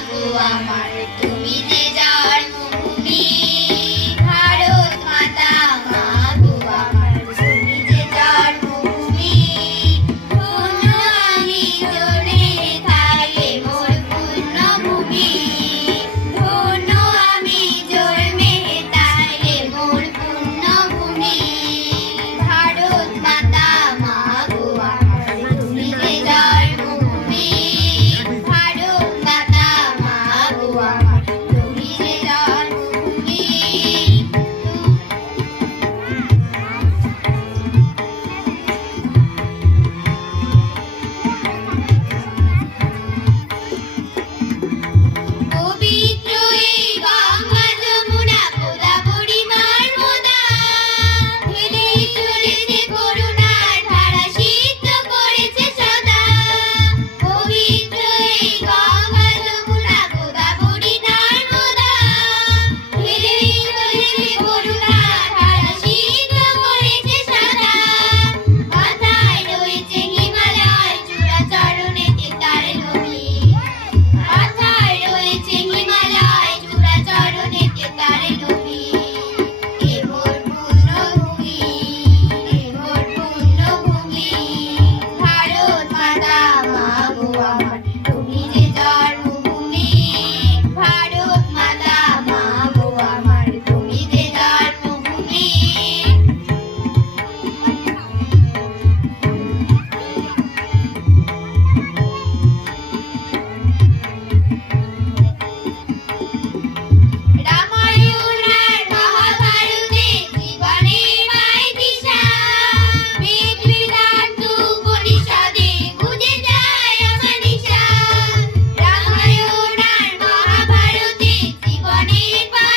গো আমার Deepa.